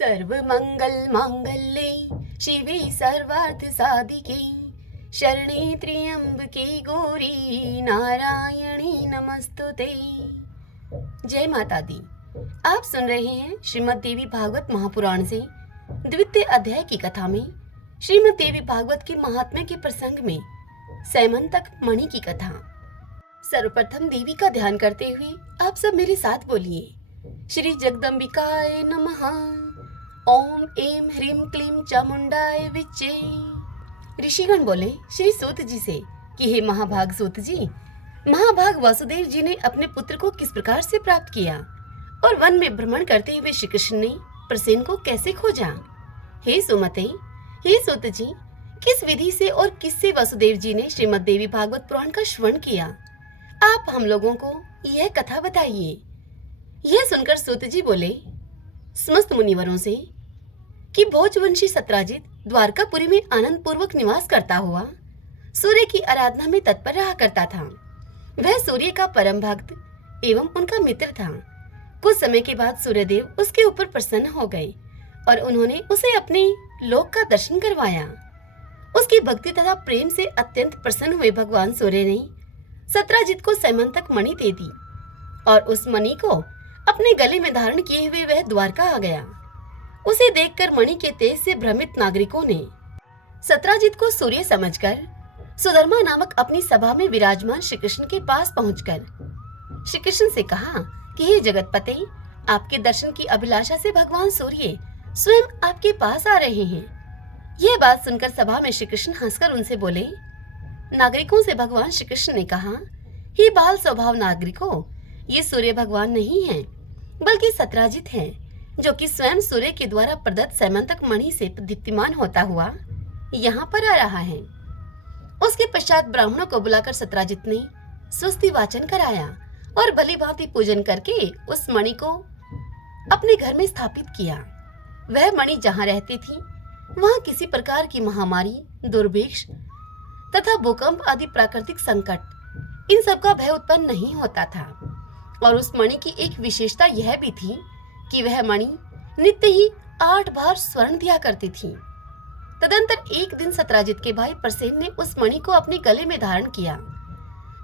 सर्व मंगल मांगल्ये शिवे सर्वार्थ साधिके शरणे त्र्यंबके गौरी नारायणी नमस्तुते। जय माता दी। आप सुन रहे हैं श्रीमद् देवी भागवत महापुराण से द्वितीय अध्याय की कथा में श्रीमद् देवी भागवत के महात्म्य के प्रसंग में सैमंतक मणि की कथा। सर्वप्रथम देवी का ध्यान करते हुए आप सब मेरे साथ बोलिए, श्री जगदम्बिकाय नमः। ओम ऐं ह्रीं क्लीं चामुंडाय विच्चे। ऋषिगण बोले श्री सूत जी से कि हे महाभाग सूत जी, महाभाग वासुदेव जी ने अपने पुत्र को किस प्रकार से प्राप्त किया और वन में भ्रमण करते हुए श्री कृष्ण ने प्रसेन को कैसे खोजा। हे सुमते, हे सूत जी, किस विधि से और किससे वासुदेव जी ने श्रीमद् देवी भागवत पुराण का श्रवण किया, आप हम लोगों को यह कथा बताइए। यह सुनकर सूत जी बोले समस्त मुनिवरों से कि भोजवंशी सत्राजित द्वारकापुरी में आनंद पूर्वक निवास करता हुआ सूर्य की आराधना में तत्पर रहा करता था। वह सूर्य का परम भक्त एवं उनका मित्र था। कुछ समय के बाद सूर्यदेव उसके ऊपर प्रसन्न हो गए और उन्होंने उसे अपने लोक का दर्शन करवाया। उसकी भक्ति तथा प्रेम से अत्यंत प्रसन्न हुए भगवान सूर्य ने सत्राजित को सैमंतक मणि दे दी और उस मणि को अपने गले में धारण किए हुए वह द्वारका आ गया। उसे देखकर मणि के तेज से भ्रमित नागरिकों ने सत्राजित को सूर्य समझकर सुधर्मा नामक अपनी सभा में विराजमान श्री कृष्ण के पास पहुंचकर श्री कृष्ण से कहा कि हे जगतपते, आपके दर्शन की अभिलाषा से भगवान सूर्य स्वयं आपके पास आ रहे हैं। यह बात सुनकर सभा में श्री कृष्ण हंसकर उनसे बोले। नागरिकों से भगवान श्री कृष्ण ने कहा, हे बाल स्वभाव नागरिकों, ये सूर्य भगवान नहीं है बल्कि सत्राजित है, जो कि स्वयं सूर्य के द्वारा प्रदत्त सैमंतक मणि से दीप्तिमान होता हुआ यहाँ पर आ रहा है। उसके पश्चात ब्राह्मणों को बुलाकर सत्राजित ने स्वस्ति वाचन कराया और भली भांति पूजन करके उस मणि को अपने घर में स्थापित किया। वह मणि जहाँ रहती थी वहाँ किसी प्रकार की महामारी, दुर्भिक्ष तथा भूकंप आदि प्राकृतिक संकट इन सब का भय उत्पन्न नहीं होता था। और उस मणि की एक विशेषता यह भी थी कि वह मणि नित्य ही 8 बार स्वर्ण दिया करती थी। तदंतर एक दिन सत्राजित के भाई प्रसेन ने उस मणि को अपने गले में धारण किया।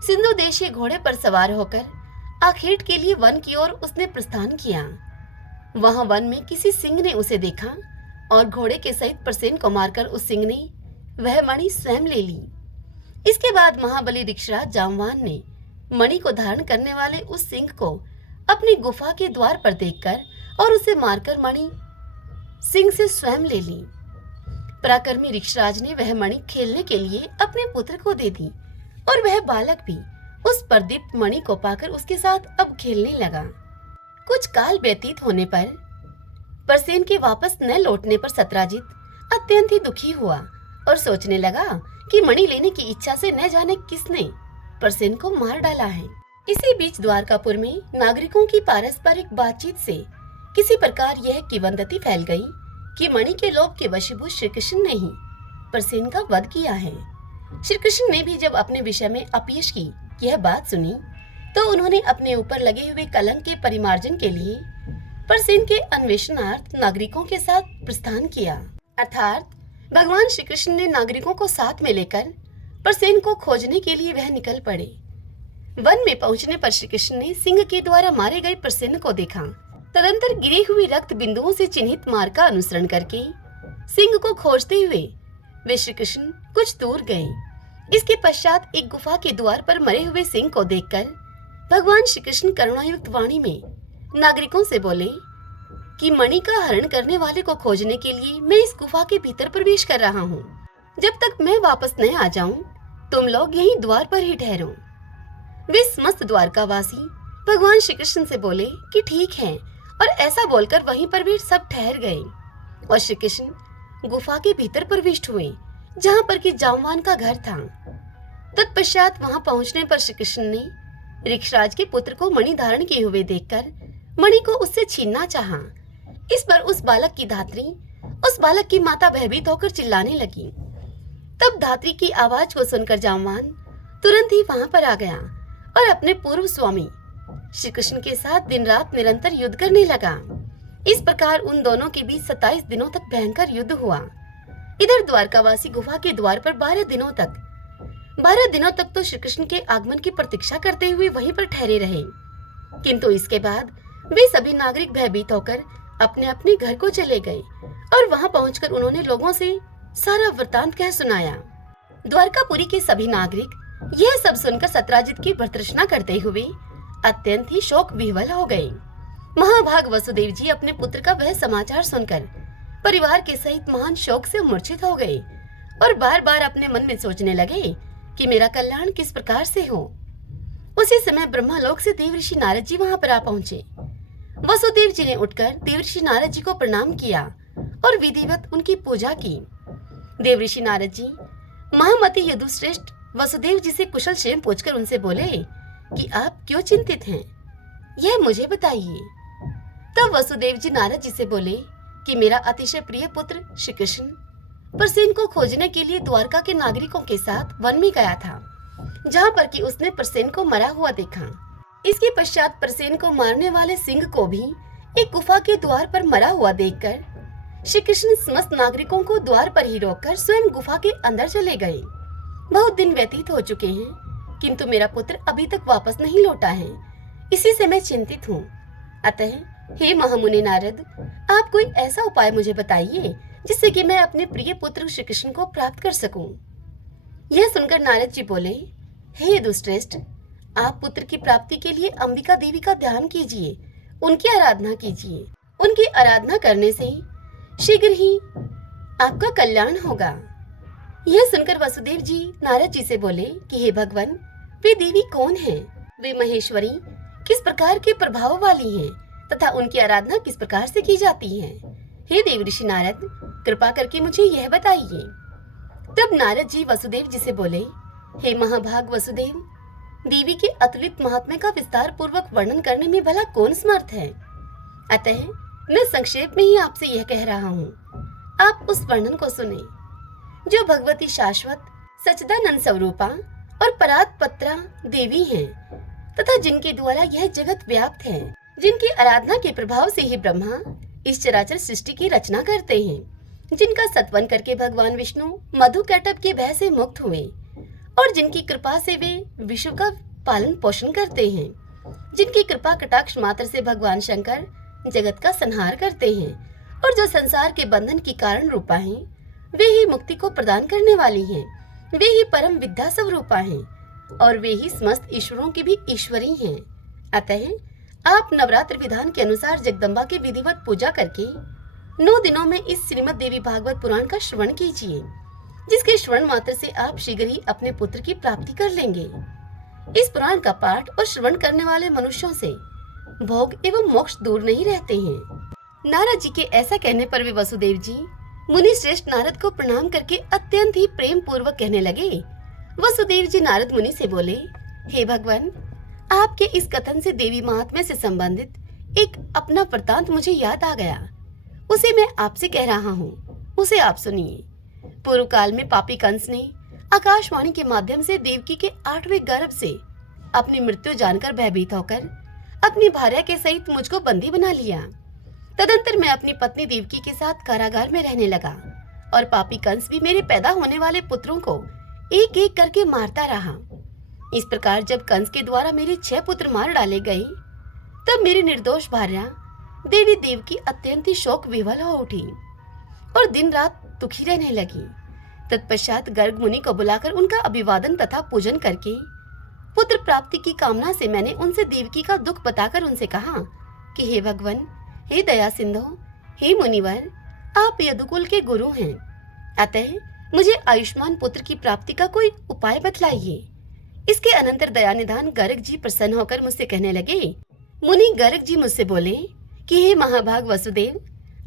सिंधु देशीय घोड़े पर सवार होकर आखेट के लिए वन की ओर उसने प्रस्थान किया। वहां वन में किसी सिंह ने उसे देखा और घोड़े के सहित प्रसेन को मारकर उस सिंह ने वह मणि स्वयं ले ली। इसके बाद महाबली ऋक्षराज जामवान ने मणि को धारण करने वाले उस सिंह को अपनी गुफा के द्वार पर देखकर और उसे मारकर मणि सिंह से स्वयं ले ली। पराक्रमी ऋक्षराज ने वह मणि खेलने के लिए अपने पुत्र को दे दी और वह बालक भी उस प्रदीप्त मणि को पाकर उसके साथ अब खेलने लगा। कुछ काल व्यतीत होने पर प्रसेन के वापस न लौटने पर सत्राजित अत्यंत ही दुखी हुआ और सोचने लगा कि मणि लेने की इच्छा से न जाने किसने प्रसेन को मार डाला है। इसी बीच द्वारकापुर में नागरिकों की पारस्परिक बातचीत से किसी प्रकार यह किंवदंती फैल गई कि मणि के लोभ के वशीभूत श्री कृष्ण ने ही प्रसेन का वध किया है। श्री कृष्ण ने भी जब अपने विषय में अपयश की यह बात सुनी तो उन्होंने अपने ऊपर लगे हुए कलंक के परिमार्जन के लिए प्रसेन के अन्वेषणार्थ नागरिकों के साथ प्रस्थान किया। अर्थात भगवान श्री कृष्ण ने नागरिकों को साथ में लेकर प्रसेन को खोजने के लिए वह निकल पड़े। वन में पहुंचने पर श्री कृष्ण ने सिंह के द्वारा मारे गए प्रसेन को देखा। तदंतर गिरे हुए रक्त बिंदुओं से चिन्हित मार्ग का अनुसरण करके सिंह को खोजते हुए वे श्री कृष्ण कुछ दूर गए। इसके पश्चात एक गुफा के द्वार पर मरे हुए सिंह को देखकर भगवान श्री कृष्ण करुणायुक्त वाणी में नागरिकों से बोले कि मणि का हरण करने वाले को खोजने के लिए मैं इस गुफा के भीतर प्रवेश कर रहा हूँ। जब तक मैं वापस न आ जाऊं तुम लोग यहीं द्वार पर ही ठहरो। वे समस्त द्वारकावासी भगवान श्री कृष्ण से बोले कि ठीक है, और ऐसा बोलकर वहीं पर वे सब ठहर गए और श्री कृष्ण गुफा के भीतर प्रविष्ट हुए जहाँ पर कि जामवान का घर था। तत्पश्चात वहां पहुंचने पर श्री कृष्ण ने ऋक्षराज के पुत्र को मणि धारण किए हुए देखकर मणि को उससे छीनना चाहा। इस पर उस बालक की धात्री, उस बालक की माता भयभीत होकर चिल्लाने लगी। तब धात्री की आवाज को सुनकर जामवान तुरंत ही वहां पर आ गया और अपने पूर्व स्वामी श्री कृष्ण के साथ दिन रात निरंतर युद्ध करने लगा। इस प्रकार उन दोनों के बीच 27 दिनों तक भयंकर युद्ध हुआ। इधर द्वारकावासी गुफा के द्वार पर 12 दिनों तक तो श्री कृष्ण के आगमन की प्रतीक्षा करते हुए वहीं पर ठहरे रहे, किंतु इसके बाद वे सभी नागरिक भयभीत होकर अपने अपने घर को चले गए और वहां पहुंचकर उन्होंने लोगों से सारा वृतांत कह सुनाया। द्वारकापुरी के सभी नागरिक यह सब सुनकर सत्राजित की भर्त्सना करते हुए अत्यंत ही शोक विह्वल हो गए। महाभाग वसुदेव जी अपने पुत्र का वह समाचार सुनकर परिवार के सहित महान शोक से मूर्छित हो गए और बार बार अपने मन में सोचने लगे कि मेरा कल्याण किस प्रकार से हो। उसी समय ब्रह्मलोक से देवऋषि नारद जी वहां पर आ पहुंचे। वसुदेव जी ने उठकर देवऋषि नारद जी को प्रणाम किया और विधिवत उनकी पूजा की। देवऋषि नारद जी महामति यदुश्रेष्ठ वसुदेव जी से कुशल क्षेम पूछकर उनसे बोले कि आप क्यों चिंतित हैं, यह मुझे बताइए। तब वसुदेव जी नारद जी से बोले कि मेरा अतिशय प्रिय पुत्र श्री कृष्ण प्रसेन को खोजने के लिए द्वारका के नागरिकों के साथ वन में गया था, जहाँ पर कि उसने प्रसेन को मरा हुआ देखा। इसके पश्चात प्रसेन को मारने वाले सिंह को भी एक गुफा के द्वार पर मरा हुआ देखकर श्री कृष्ण समस्त नागरिकों को द्वार पर ही रोककर स्वयं गुफा के अंदर चले गए। बहुत दिन व्यतीत हो चुके हैं, किंतु मेरा पुत्र अभी तक वापस नहीं लौटा है, इसी से मैं चिंतित हूँ। अतः हे महामुनि नारद, आप कोई ऐसा उपाय मुझे बताइए जिससे कि मैं अपने प्रिय पुत्र श्री कृष्ण को प्राप्त कर सकूं। यह सुनकर नारद जी बोले, हे दुष्टश्रेष्ठ, आप पुत्र की प्राप्ति के लिए अंबिका देवी का ध्यान कीजिए, उनकी आराधना कीजिए। उनकी आराधना करने से शीघ्र ही आपका कल्याण होगा। यह सुनकर वसुदेव जी नारद जी से बोले कि हे भगवान, वे देवी कौन है, वे महेश्वरी किस प्रकार के प्रभाव वाली हैं तथा उनकी आराधना किस प्रकार से की जाती है। हे देवऋषि नारद, कृपा करके मुझे यह बताइए। तब नारद जी वसुदेव जी से बोले, हे महाभाग वसुदेव, देवी के अतुलित महात्म्य का विस्तार पूर्वक वर्णन करने में भला कौन समर्थ है। अतः मैं संक्षेप में ही आपसे यह कह रहा हूँ, आप उस वर्णन को सुने। जो भगवती शाश्वत सच्चिदानंद स्वरूपा और परात्परा देवी हैं तथा जिनके द्वारा यह जगत व्याप्त है, जिनकी आराधना के प्रभाव से ही ब्रह्मा इस चराचर सृष्टि की रचना करते हैं, जिनका सत्वन करके भगवान विष्णु मधु कैटभ के भय से मुक्त हुए और जिनकी कृपा से वे विश्व का पालन पोषण करते हैं, जिनकी कृपा कटाक्ष मात्र से भगवान शंकर जगत का संहार करते हैं और जो संसार के बंधन की कारण रूपा हैं, वे ही मुक्ति को प्रदान करने वाली हैं, वे ही परम विद्या स्वरूपा हैं और वे ही समस्त ईश्वरों की भी ईश्वरी हैं। अतः आप नवरात्र विधान के अनुसार जगदम्बा की विधिवत पूजा करके 9 दिनों में इस श्रीमद् देवी भागवत पुराण का श्रवण कीजिए, जिसके श्रवण मात्र से आप शीघ्र ही अपने पुत्र की प्राप्ति कर लेंगे। इस पुराण का पाठ और श्रवण करने वाले मनुष्यों से भोग एवं मोक्ष दूर नहीं रहते हैं। नारद जी के ऐसा कहने पर वे वसुदेव जी मुनि श्रेष्ठ नारद को प्रणाम करके अत्यंत ही प्रेम पूर्वक कहने लगे। वसुदेव जी नारद मुनि से बोले, हे भगवान, आपके इस कथन से देवी महात्म्य से संबंधित एक अपना वृतांत मुझे याद आ गया, उसे मैं आपसे कह रहा हूँ, उसे आप सुनिए। पूर्व काल में पापी कंस ने आकाशवाणी के माध्यम से देवकी के 8वें गर्भ से अपनी मृत्यु जानकर भयभीत होकर अपनी भार्या के सहित मुझको बंदी बना लिया। तदंतर मैं अपनी पत्नी देवकी के साथ कारागार में रहने लगा और पापी कंस भी मेरे पैदा होने वाले पुत्रों को एक एक करके मारता रहा। इस प्रकार जब कंस के द्वारा मेरे 6 पुत्र मार डाले गए, तब मेरी निर्दोष भार्या देवी देवकी अत्यंत ही शोक विह्वल हो उठी और दिन रात दुखी रहने लगी। तत्पश्चात गर्ग मुनि को बुलाकर उनका अभिवादन तथा पूजन करके पुत्र प्राप्ति की कामना से मैंने उनसे देवकी का दुख बताकर उनसे कहा कि हे भगवान, हे दया सिंधु, हे मुनिवर, आप यदुकुल के गुरु हैं, अतः मुझे आयुष्मान पुत्र की प्राप्ति का कोई उपाय बतलाइए। इसके अनंतर दयानिधान गर्ग जी प्रसन्न होकर मुझसे कहने लगे। मुनि गर्ग जी मुझसे बोले कि हे महाभाग वसुदेव,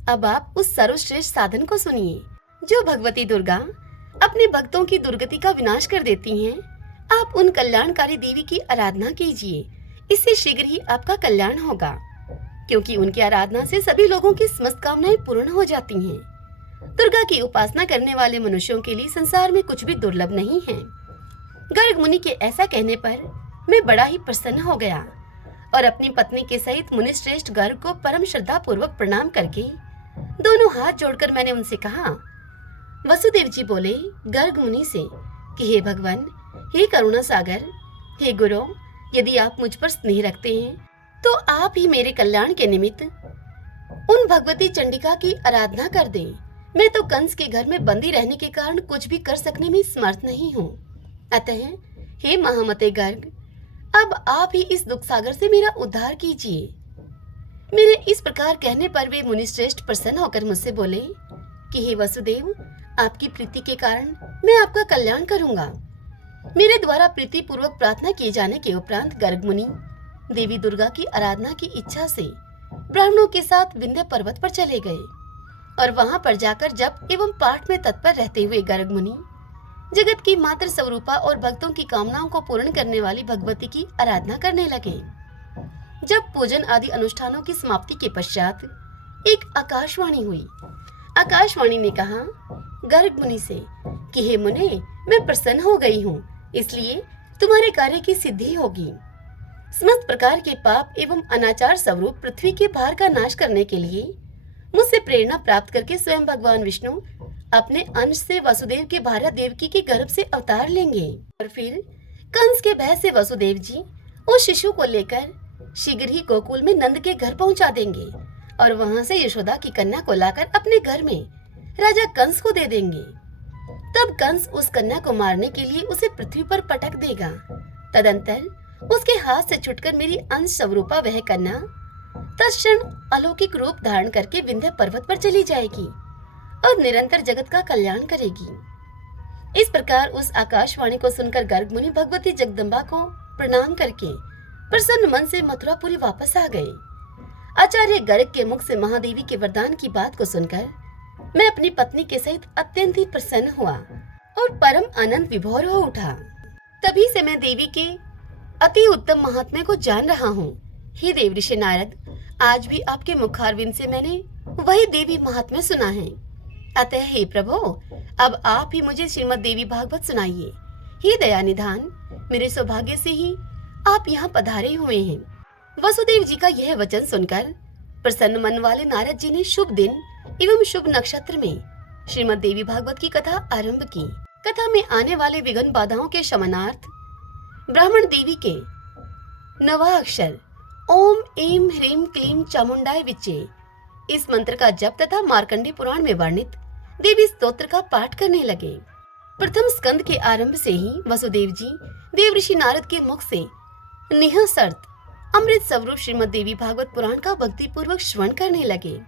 अब आप उस सर्वश्रेष्ठ साधन को सुनिए जो भगवती दुर्गा अपने भक्तों की दुर्गति का विनाश कर देती हैं। आप उन कल्याणकारी देवी की आराधना कीजिए, इससे शीघ्र ही आपका कल्याण होगा, क्योंकि उनकी आराधना से सभी लोगों की समस्त कामनाएं पूर्ण हो जाती हैं। दुर्गा की उपासना करने वाले मनुष्यों के लिए संसार में कुछ भी दुर्लभ नहीं है। गर्ग मुनि के ऐसा कहने पर मैं बड़ा ही प्रसन्न हो गया और अपनी पत्नी के सहित मुनि श्रेष्ठ गर्ग को परम श्रद्धा पूर्वक प्रणाम करके दोनों हाथ जोड़कर मैंने उनसे कहा। वसुदेव जी बोले गर्ग मुनि से कि हे भगवान, हे करुणा सागर, हे गुरु, यदि आप मुझ पर स्नेह रखते हैं तो आप ही मेरे कल्याण के निमित्त उन भगवती चंडिका की आराधना कर दें। मैं तो कंस के घर में बंदी रहने के कारण कुछ भी कर सकने में समर्थ नहीं हूँ। अतः हे महामते गर्ग, अब आप ही इस दुख सागर से मेरा उद्धार कीजिए। मेरे इस प्रकार कहने पर वे मुनिश्रेष्ठ प्रसन्न होकर मुझसे बोले कि हे वसुदेव, आपकी प्रीति के कारण मैं आपका कल्याण करूंगा। मेरे द्वारा प्रीति पूर्वक प्रार्थना किए जाने के उपरांत गर्ग मुनि देवी दुर्गा की आराधना की इच्छा से ब्राह्मणों के साथ विंध्य पर्वत पर चले गए और वहां पर जाकर जप एवं पाठ में तत्पर रहते हुए गर्ग मुनि जगत की मात्र स्वरूपा और भक्तों की कामनाओं को पूर्ण करने वाली भगवती की आराधना करने लगे। जब पूजन आदि अनुष्ठानों की समाप्ति के पश्चात एक आकाशवाणी हुई। आकाशवाणी ने कहा गर्ग मुनि से कि हे मुने, मैं प्रसन्न हो गई हूँ, इसलिए तुम्हारे कार्य की सिद्धि होगी। समस्त प्रकार के पाप एवं अनाचार स्वरूप पृथ्वी के भार का नाश करने के लिए मुझसे प्रेरणा प्राप्त करके स्वयं भगवान विष्णु अपने अंश से वसुदेव के भार्या देवकी के गर्भ से अवतार लेंगे और फिर कंस के भय से वसुदेव जी उस शिशु को लेकर शीघ्र ही गोकुल में नंद के घर पहुंचा देंगे और वहां से यशोदा की कन्या को लाकर अपने घर में राजा कंस को दे देंगे। तब कंस उस कन्या को मारने के लिए उसे पृथ्वी पर पटक देगा। तदंतर उसके हाथ से छुटकर मेरी अंश स्वरूपा वह कन्या तत्क्षण अलौकिक रूप धारण करके विंध्य पर्वत पर चली जाएगी और निरंतर जगत का कल्याण करेगी। इस प्रकार उस आकाशवाणी को सुनकर गर्ग मुनि भगवती जगदम्बा को प्रणाम करके प्रसन्न मन से मथुरापुरी वापस आ गए। आचार्य गर्ग के मुख से महादेवी के वरदान की बात को सुनकर मैं अपनी पत्नी के सहित अत्यंत ही प्रसन्न हुआ और परम आनंद विभोर हो उठा। तभी से मैं देवी के अति उत्तम महात्म्य को जान रहा हूँ। हे देव ऋषि नारद, आज भी आपके मुखारविंद से मैंने वही देवी महात्म्य सुना है। अतः हे प्रभु, अब आप ही मुझे श्रीमद देवी भागवत सुनाइए। हे दया निधान, मेरे सौभाग्य से ही आप यहाँ पधारे हुए हैं। वसुदेव जी का यह वचन सुनकर प्रसन्न मन वाले नारद जी ने शुभ दिन एवं शुभ नक्षत्र में श्रीमद देवी भागवत की कथा आरंभ की। कथा में आने वाले विघ्न बाधाओं के शमनार्थ ब्राह्मण देवी के नवा अक्षर ओम ऐं ह्रीं क्लीं चामुंडाय विचे इस मंत्र का जप तथा मार्कंडी पुराण में वर्णित देवी स्तोत्र का पाठ करने लगे। प्रथम स्कंद के आरंभ से ही वसुदेव जी देव ऋषि नारद के मुख से निःशर्त अमृत स्वरूप श्रीमद देवी भागवत पुराण का भक्ति पूर्वक श्रवण करने लगे।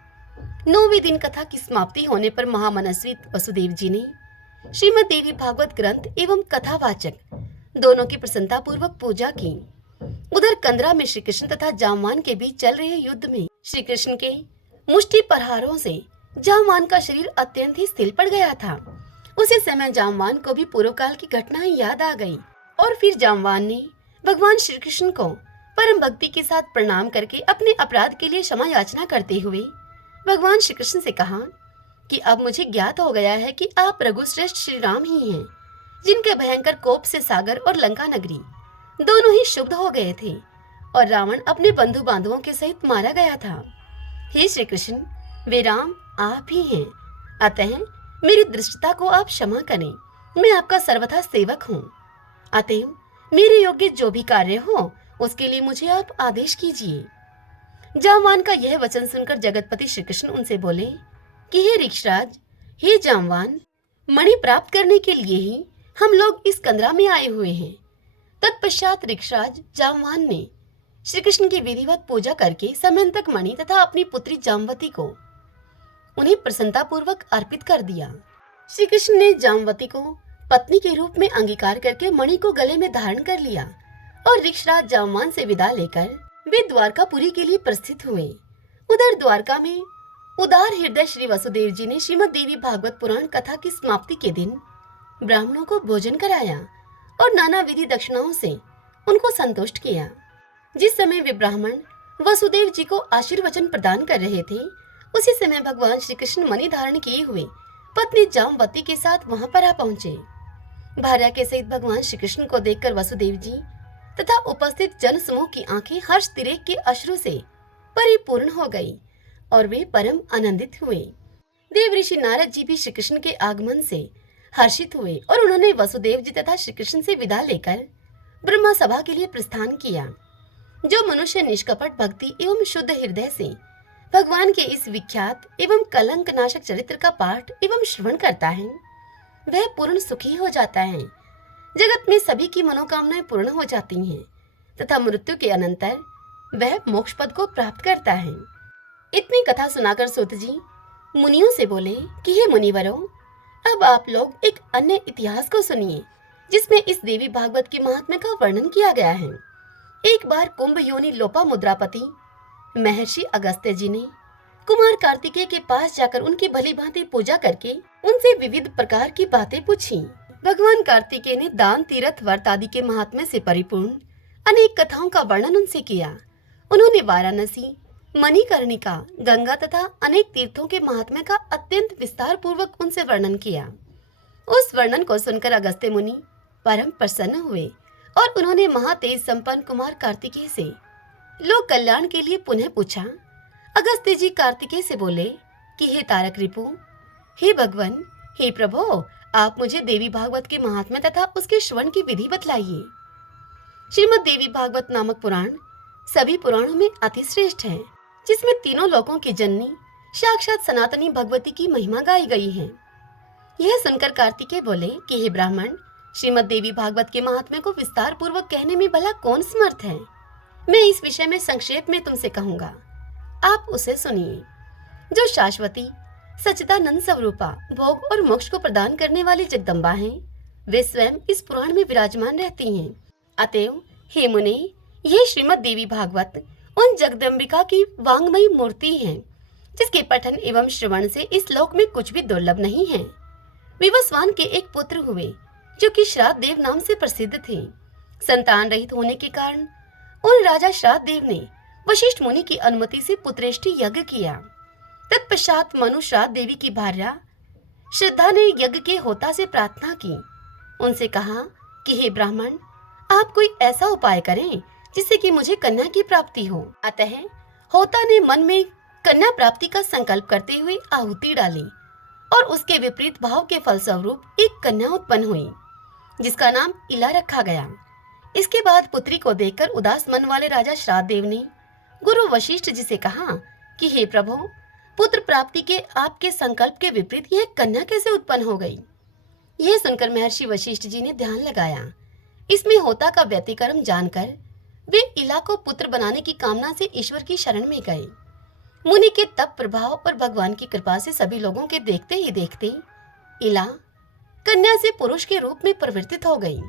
9वें दिन कथा की समाप्ति होने पर महामनस्वी वसुदेव जी ने श्रीमद देवी भागवत ग्रंथ एवं कथावाचक दोनों की प्रसन्नता पूर्वक पूजा की। उधर कंदरा में श्री कृष्ण तथा जामवान के बीच चल रहे युद्ध में श्री कृष्ण के मुष्टि प्रहारों से जामवान का शरीर अत्यंत ही स्थिर पड़ गया था। उसी समय जामवान को भी पूर्व काल की घटनाएं याद आ गई और फिर जामवान ने भगवान श्री कृष्ण को परम भक्ति के साथ प्रणाम करके अपने अपराध के लिए क्षमा याचना करते हुए भगवान श्री कृष्ण से कहा कि अब मुझे ज्ञात हो गया है कि आप रघुश्रेष्ठ श्री राम ही हैं, जिनके भयंकर कोप से सागर और लंका नगरी दोनों ही शुद्ध हो गए थे और रावण अपने बंधु बांधवों के सहित मारा गया था। हे श्री कृष्ण, वे राम आप ही हैं, अतः मेरी दृष्टता को आप क्षमा करें। मैं आपका सर्वथा सेवक हूँ, अतएव मेरे योग्य जो भी कार्य हो उसके लिए मुझे आप आदेश कीजिए। जामवान का यह वचन सुनकर जगतपति श्री कृष्ण उनसे बोले कि हे ऋक्षराज, हे जामवान, मणि प्राप्त करने के लिए ही हम लोग इस कंदरा में आए हुए हैं। तत्पश्चात ऋक्षराज जामवान ने श्री कृष्ण की विधिवत पूजा करके समयंतक मणि तथा अपनी पुत्री जामवती को उन्हें प्रसन्नता पूर्वक अर्पित कर दिया। श्री कृष्ण ने जामवती को पत्नी के रूप में अंगीकार करके मणि को गले में धारण कर लिया और ऋक्षराज जामवान से विदा लेकर वे द्वारकापुरी के लिए प्रस्थित हुए। उधर द्वारका में उदार हृदय श्री वसुदेव जी ने श्रीमद देवी भागवत पुराण कथा की समाप्ति के दिन ब्राह्मणों को भोजन कराया और नाना विधि दक्षिणाओं से उनको संतुष्ट किया। जिस समय वे ब्राह्मण वसुदेव जी को आशीर्वचन प्रदान कर रहे थे, उसी समय भगवान श्री कृष्ण मणि धारण किए हुए पत्नी जामवती के साथ वहां पर आ पहुंचे। भार्या के सहित भगवान श्री कृष्ण को देखकर वसुदेव जी तथा उपस्थित जन समूह की आंखें हर्ष तिरेक के अश्रु से परिपूर्ण हो गई और वे परम आनंदित हुए। देव ऋषि नारद जी भी श्री कृष्ण के आगमन से हर्षित हुए और उन्होंने वसुदेव जी तथा श्री कृष्ण से विदा लेकर ब्रह्मा सभा के लिए प्रस्थान किया। जो मनुष्य निष्कपट भक्ति एवं शुद्ध हृदय से भगवान के इस विख्यात एवं कलंक नाशक चरित्र का पाठ एवं श्रवण करता है, वह पूर्ण सुखी हो जाता है। जगत में सभी की मनोकामनाएं पूर्ण हो जाती हैं तथा मृत्यु के अनंतर वह मोक्ष पद को प्राप्त करता है। इतनी कथा सुनाकर सूत जी मुनियों से बोले कि हे मुनिवरों, अब आप लोग एक अन्य इतिहास को सुनिए जिसमें इस देवी भागवत के महात्म्य का वर्णन किया गया है। एक बार कुंभ योनि लोपा मुद्रापति महर्षि अगस्त्य जी ने कुमार कार्तिकेय के पास जाकर उनकी भली भांति पूजा करके उनसे विविध प्रकार की बातें पूछी। भगवान कार्तिकेय ने दान, तीर्थ, व्रत आदि के महात्म्य से परिपूर्ण अनेक कथाओं का वर्णन उनसे किया। उन्होंने वाराणसी, मणिकर्णिका, गंगा तथा अनेक तीर्थों के महात्म्य का अत्यंत विस्तार पूर्वक उनसे वर्णन किया। उस वर्णन को सुनकर अगस्त्य मुनि परम प्रसन्न हुए और उन्होंने महातेज संपन्न कुमार कार्तिकेय से लोक कल्याण के लिए पुनः पूछा। अगस्त्य जी कार्तिकेय से बोले कि हे तारक रिपु, हे भगवान, हे प्रभु, आप मुझे देवी भागवत के महात्म्य तथा उसके श्रवण की विधि बतलाइए। श्रीमद् देवी भागवत नामक पुराण सभी पुराणों में अति श्रेष्ठ है, जिसमें तीनों लोकों की जननी साक्षात सनातनी भगवती की महिमा गाई गई है। यह सुनकर कार्तिकेय बोले कि हे ब्राह्मण, श्रीमद् देवी भागवत के महात्म्य को विस्तार पूर्वक कहने में भला कौन समर्थ है। मैं इस विषय में संक्षेप में तुमसे कहूंगा, आप उसे सुनिए। जो शाश्वती सच्चिदानंद स्वरूपा भोग और मोक्ष को प्रदान करने वाली जगदम्बा हैं, वे स्वयं इस पुराण में विराजमान रहती हैं। अतएव हे मुने, यह श्रीमद् देवी भागवत उन जगदम्बिका की वांग्मयी मूर्ति है, जिसके पठन एवं श्रवण से इस लोक में कुछ भी दुर्लभ नहीं है। विवस्वान के एक पुत्र हुए जो कि श्राद्ध देव नाम से प्रसिद्ध थे। संतान रहित होने के कारण उन राजा श्राद्ध देव ने वशिष्ठ मुनि की अनुमति से पुत्रेष्टि यज्ञ किया। तत्पश्चात मनु श्राद्ध देवी की भार्या श्रद्धा ने यज्ञ के होता से प्रार्थना की। उनसे कहा कि हे ब्राह्मण, आप कोई ऐसा उपाय करें जिससे कि मुझे कन्या की प्राप्ति हो। अतः होता ने मन में कन्या प्राप्ति का संकल्प करते हुए आहुति डाली और उसके विपरीत भाव के फलस्वरूप एक कन्या उत्पन्न हुई, जिसका नाम इला रखा गया। इसके बाद पुत्री को देखकर उदास मन वाले राजा श्राद्ध देव ने गुरु वशिष्ठ जी से कहा कि हे प्रभु, पुत्र प्राप्ति के आपके संकल्प के विपरीत यह कन्या कैसे उत्पन्न हो गई। यह सुनकर महर्षि वशिष्ठ जी ने ध्यान लगाया। इसमें होता का व्यतिक्रम जानकर वे इला को पुत्र बनाने की कामना से ईश्वर की शरण में गए। मुनि के तप प्रभाव और भगवान की कृपा से सभी लोगों के देखते ही देखते इला कन्या से पुरुष के रूप में परिवर्तित हो गई।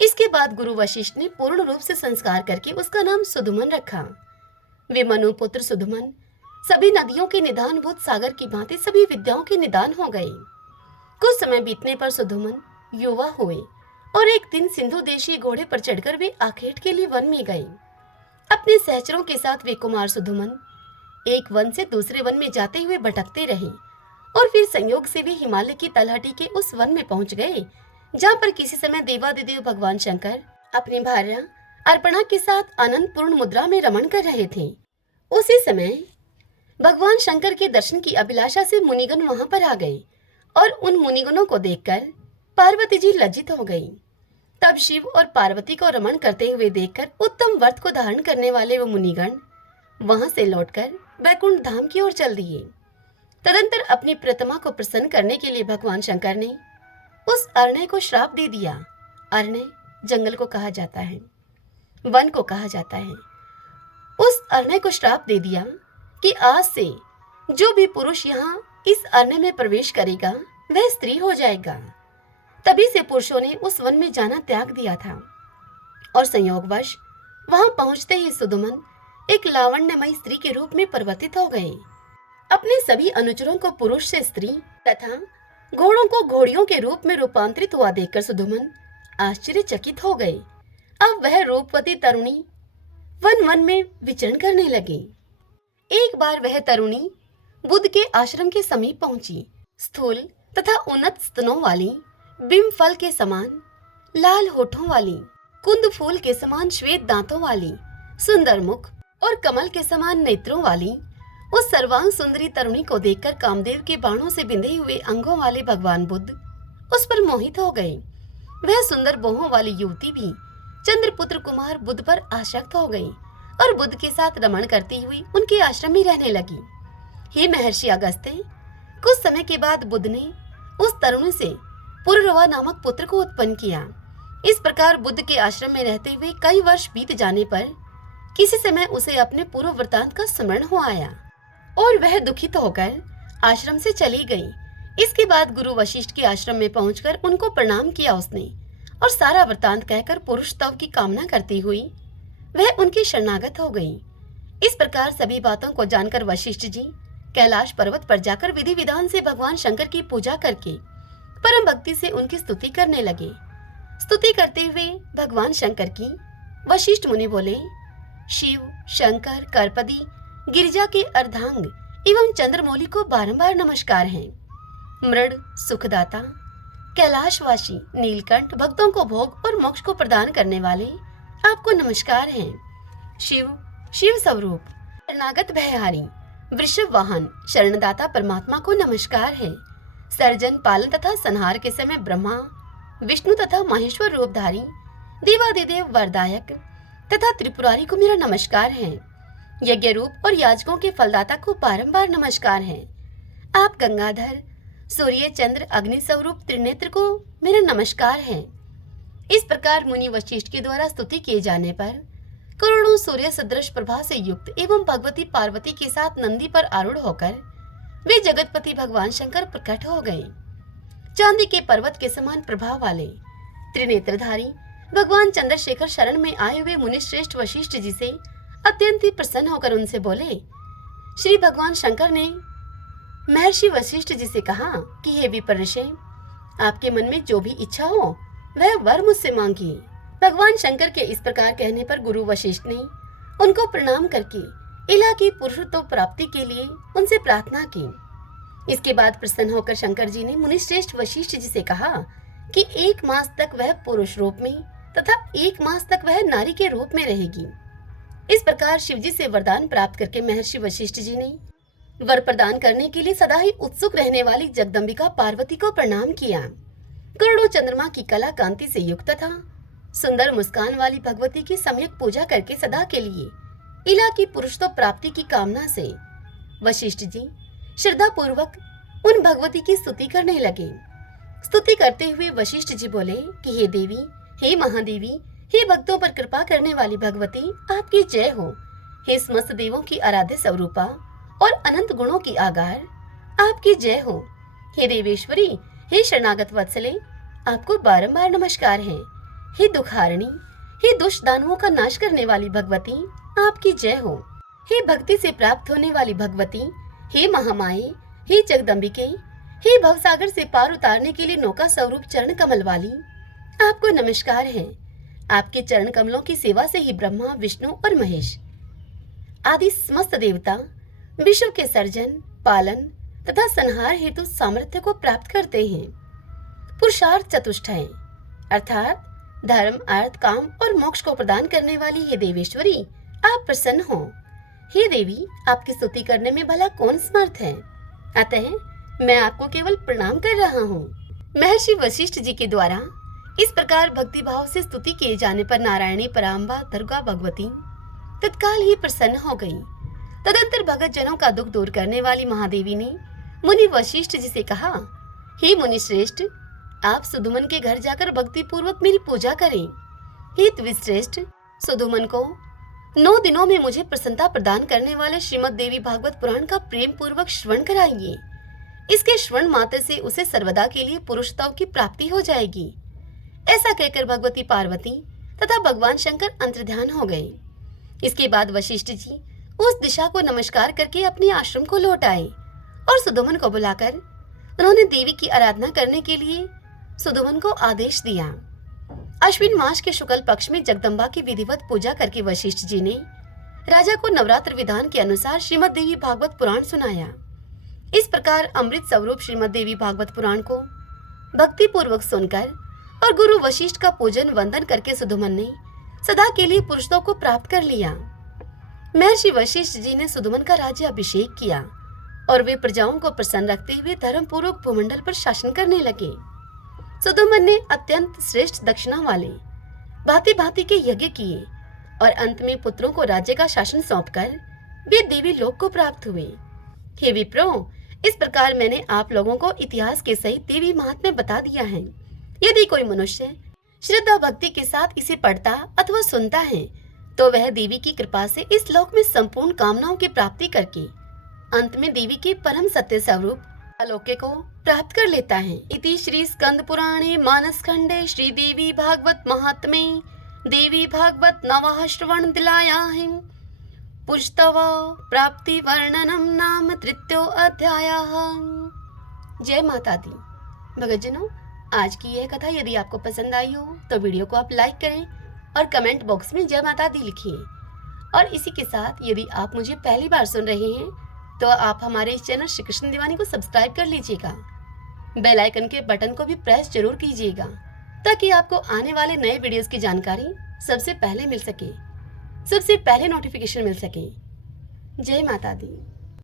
इसके बाद गुरु वशिष्ठ ने पूर्ण रूप से संस्कार करके उसका नाम सुधुमन रखा। वे मनुपुत्र सुधुमन सभी नदियों के निदानभूत सागर की भांति सभी विद्याओं के निदान हो गए। कुछ समय बीतने पर सुधुमन युवा हुए और एक दिन सिंधु देशी घोड़े पर चढ़कर वे आखेट के लिए वन में गए। अपने सहचरों के साथ वे कुमार सुधुमन एक वन से दूसरे वन में जाते हुए भटकते रहे और फिर संयोग से वे हिमालय की तलहटी के उस वन में पहुंच गए, जहाँ पर किसी समय देवादिदेव भगवान शंकर अपनी भार्या अर्पणा के साथ आनंद पूर्ण मुद्रा में रमण कर रहे थे। उसी समय भगवान शंकर के दर्शन की अभिलाषा से मुनिगण वहां पर आ गए और उन मुनिगणों को देखकर पार्वती जी लज्जित हो गई। तब शिव और पार्वती को रमण करते हुए देखकर उत्तम व्रत को धारण करने वाले वो मुनिगण वहां से लौटकर वैकुंठ धाम की ओर चल दिए। तदंतर अपनी प्रतिमा को प्रसन्न करने के लिए भगवान शंकर ने उस अरण्य को श्राप दे दिया। अरण्य जंगल को कहा जाता है, वन को कहा जाता है। उस अरण्य को श्राप दे दिया कि आज से जो भी पुरुष यहाँ इस अरण्य में प्रवेश करेगा वह स्त्री हो जाएगा। तभी से पुरुषों ने उस वन में जाना त्याग दिया था और संयोगवश वहां पहुंचते ही सुधुमन एक लावण्यमयी स्त्री के रूप में परिवर्तित हो गए। अपने सभी अनुचरों को पुरुष से स्त्री तथा घोड़ों को घोड़ियों के रूप में रूपांतरित हुआ देखकर सुधुमन आश्चर्यचकित हो गए। अब वह रूपवती तरुणी वन वन में विचरण करने लगी। एक बार वह तरुणी बुद्ध के आश्रम के समीप पहुंची। स्थूल तथा उन्नत स्तनों वाली बिंब फल के समान लाल होठों वाली, कुंद फूल के समान श्वेत दांतों वाली, सुंदर मुख और कमल के समान नेत्रों वाली उस सर्वांग सुंदरी तरुणी को देखकर कामदेव के बाणों से बिंधे हुए अंगों वाले भगवान बुद्ध उस पर मोहित हो गए। वह सुंदर बोहों वाली युवती भी चंद्रपुत्र कुमार बुद्ध पर आसक्त हो गई और बुद्ध के साथ रमण करती हुई उनके आश्रम में रहने लगी। हे महर्षि अगस्त्य, कुछ समय के बाद बुद्ध ने उस तरुणी से पुरुरवा नामक पुत्र को उत्पन्न किया। इस प्रकार बुद्ध के आश्रम में रहते हुए कई वर्ष बीत जाने पर किसी समय उसे अपने पूर्व वृतांत का स्मरण हो आया और वह दुखित होकर आश्रम से चली गई। इसके बाद गुरु वशिष्ठ के आश्रम में पहुंचकर उनको प्रणाम किया उसने और सारा वृतांत कहकर पुरुष तव की कामना करती हुई वह उनकी शरणागत हो गई। इस प्रकार सभी बातों को जानकर वशिष्ठ जी कैलाश पर्वत पर जाकर विधि विधान से भगवान शंकर की पूजा करके परम भक्ति से उनकी स्तुति करने लगे। स्तुति करते हुए भगवान शंकर की वशिष्ठ मुनि बोले, शिव, शंकर, करपदी, गिरिजा के अर्धांग एवं चंद्रमौली को बारंबार नमस्कार है। मृड, सुखदाता, कैलाशवासी, नीलकंठ, भक्तों को भोग और मोक्ष को प्रदान करने वाले आपको नमस्कार है। शिव, शिव स्वरूप, शरणागत भयहारी, वृषभ वाहन, शरणदाता परमात्मा को नमस्कार है। सर्जन, पालन तथा संहार के समय ब्रह्मा, विष्णु तथा महेश्वर रूपधारी, देवादिदेव वरदायक तथा त्रिपुरारी को मेरा नमस्कार है। यज्ञ रूप और याजकों के फलदाता को बारंबार नमस्कार है। आप गंगाधर, सूर्य, चंद्र, अग्नि स्वरूप त्रिनेत्र को मेरा नमस्कार है। इस प्रकार मुनि वशिष्ठ के द्वारा स्तुति किए जाने पर करोड़ों सूर्य सदृश प्रभा से युक्त एवं भगवती पार्वती के साथ नंदी पर आरूढ़ होकर वे जगतपति भगवान शंकर प्रकट हो गए। चांदी के पर्वत के समान प्रभाव वाले त्रिनेत्रधारी भगवान चंद्रशेखर शरण में आए हुए मुनि श्रेष्ठ वशिष्ठ जी से अत्यंत ही प्रसन्न होकर उनसे बोले, श्री भगवान शंकर ने महर्षि वशिष्ठ जी से कहा कि हे विप्र ऋषि, आपके मन में जो भी इच्छा हो वह वर मुझसे मांगिए। भगवान शंकर के इस प्रकार कहने पर गुरु वशिष्ठ ने उनको प्रणाम करके इला की पुरुषत्व प्राप्ति के लिए उनसे प्रार्थना की। इसके बाद प्रसन्न होकर शंकर जी ने मुनि श्रेष्ठ वशिष्ठ जी से कहा कि 1 मास तक वह पुरुष रूप में तथा 1 मास तक वह नारी के रूप में रहेगी। इस प्रकार शिवजी से वरदान प्राप्त करके महर्षि वशिष्ठ जी ने वर प्रदान करने के लिए सदा ही उत्सुक रहने वाली जगदम्बिका पार्वती को प्रणाम किया। करोड़ों चंद्रमा की कला कांति से युक्त था सुंदर मुस्कान वाली भगवती की सम्यक पूजा करके सदा के लिए इला की पुरुषत्व प्राप्ति की कामना से वशिष्ठ जी श्रद्धा पूर्वक उन भगवती की स्तुति करने लगे। स्तुति करते हुए वशिष्ठ जी बोले कि हे देवी, हे महादेवी, हे भक्तों पर कृपा करने वाली भगवती, आपकी जय हो। हे समस्त देवों की आराध्य स्वरूपा और अनंत गुणों की आगार, आपकी जय हो। हे देवेश्वरी, हे शरणागत वत्सले, आपको बारंबार नमस्कार है। हे दुखारणी, हे दुष्ट दानवों का नाश करने वाली भगवती, आपकी जय हो। हे भक्ति से प्राप्त होने वाली भगवती, हे महामाये, हे जगदम्बिके, हे भवसागर से पार उतारने के लिए नौका स्वरूप चरण कमल वाली, आपको नमस्कार है। आपके चरण कमलों की सेवा से ही ब्रह्मा, विष्णु और महेश आदि समस्त देवता विश्व के सर्जन, पालन तथा संहार हेतु सामर्थ्य को प्राप्त करते हैं। पुरुषार्थ चतुष्टय अर्थात धर्म, अर्थ, काम और मोक्ष को प्रदान करने वाली हे देवेश्वरी, आप प्रसन्न हो। हे देवी, आपकी स्तुति करने में भला कौन समर्थ है, अतः मैं आपको केवल प्रणाम कर रहा हूँ। महर्षि वशिष्ठ जी के द्वारा इस प्रकार भक्ति भाव से स्तुति किए जाने पर नारायणी पराम्बा दुर्गा भगवती तत्काल ही प्रसन्न हो गई। तदंतर भगत जनों का दुख दूर करने वाली महादेवी ने मुनि वशिष्ठ जी से कहा, हे मुनि श्रेष्ठ, आप सुधुमन के घर जाकर भक्ति पूर्वक मेरी पूजा करें। हे द्विश्रेष्ठ, सुधुमन को 9 दिनों में मुझे प्रसन्नता प्रदान करने वाले श्रीमद देवी भागवत पुराण का प्रेम पूर्वक श्रवण कराइए। इसके श्रवण मात्र से उसे सर्वदा के लिए पुरुषत्व की प्राप्ति हो जाएगी। ऐसा कहकर भगवती पार्वती तथा भगवान शंकर अंतर्ध्यान हो गए। इसके बाद वशिष्ठ जी उस दिशा को नमस्कार करके अपने आश्रम को लौट आए और सुधुमन को बुलाकर उन्होंने देवी की आराधना करने के लिए सुधुमन को आदेश दिया। अश्विन मास के शुक्ल पक्ष में जगदम्बा की विधिवत पूजा करके वशिष्ठ जी ने राजा को नवरात्र विधान के अनुसार श्रीमद देवी भागवत पुराण सुनाया। इस प्रकार अमृत स्वरूप श्रीमद देवी भागवत पुराण को भक्ति पूर्वक सुनकर और गुरु वशिष्ठ का पूजन वंदन करके सुधुमन ने सदा के लिए पुरुषों को प्राप्त कर लिया। महर्षि वशिष्ठ जी ने सुधुमन का राज्य अभिषेक किया और वे प्रजाओं को प्रसन्न रखते हुए धर्म पूर्वक भूमंडल पर शासन करने लगे। सुधुमन ने अत्यंत श्रेष्ठ दक्षिणा वाले भांति भांति के यज्ञ किए और अंत में पुत्रों को राज्य का शासन सौंपकर वे देवी लोक को प्राप्त हुए। हे विप्रो, इस प्रकार मैंने आप लोगों को इतिहास के सहित देवी महात्म्य बता दिया है। यदि कोई मनुष्य श्रद्धा भक्ति के साथ इसे पढ़ता अथवा सुनता है तो वह देवी की कृपा से इस लोक में संपूर्ण कामनाओं की प्राप्ति करके अंत में देवी के परम सत्य स्वरूप अलौक्य को प्राप्त कर लेता है। इति श्री स्कंद पुराणे मानस खंडे श्री देवी भागवत महात्म्ये देवी भागवत नवः श्रवण दिलायाहिं पुष्तव प्राप्ति वर्णनम नाम तृतीयो अध्यायः। जय माता दी। भक्तजनों, आज की यह कथा यदि आपको पसंद आई हो तो वीडियो को आप लाइक करें और कमेंट बॉक्स में जय माता दी लिखिए। और इसी के साथ यदि आप मुझे पहली बार सुन रहे हैं तो आप हमारे इस चैनल श्री कृष्ण दीवानी को सब्सक्राइब कर लीजिएगा। बेल आइकन के बटन को भी प्रेस जरूर कीजिएगा ताकि आपको आने वाले नए वीडियोस की जानकारी सबसे पहले मिल सके, सबसे पहले नोटिफिकेशन मिल सके। जय माता दी।